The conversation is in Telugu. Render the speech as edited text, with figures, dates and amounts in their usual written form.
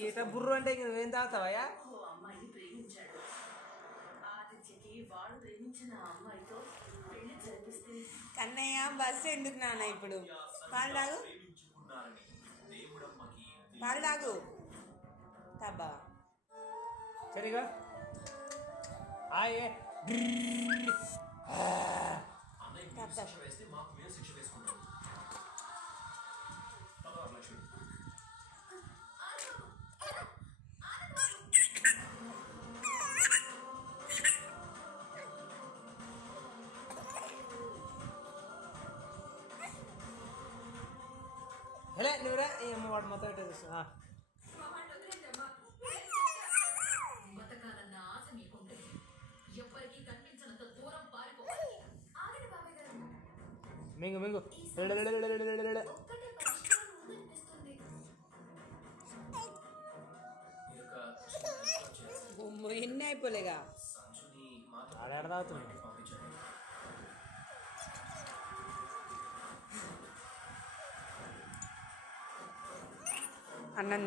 ఈత బుర్రు అంటే ఇంక నువ్వేం తాగుతావయ్యా? అమ్మాయిని ప్రేమించాడు. ఆదిత్యకి వాడు ప్రేమించిన అమ్మాయితో పెళ్లి జరిపిస్తే కన్నయ్య బస్సు ఎందుకు నాన్న ఇప్పుడు? పాలు తాగు, పాలు తాగు తబ్బా. సరిగా ఆయే హలే నువ్వురా ఏమో వాడు మొత్తం ఎట్లా చూస్తా. బతకాలన్న ఆశ మీకుంటే ఎవ్వరికీ కనిపించినంత దూరం పారిపోవాలి. ఆగండి బాబాయ్ గారు, మింగు మింగు ఒక్కటే పరిష్కారం ఉందనిపిస్తుంది. ఎన్ని అయిపోలేగా ఆడాడ తాగుతుంది. అన్నం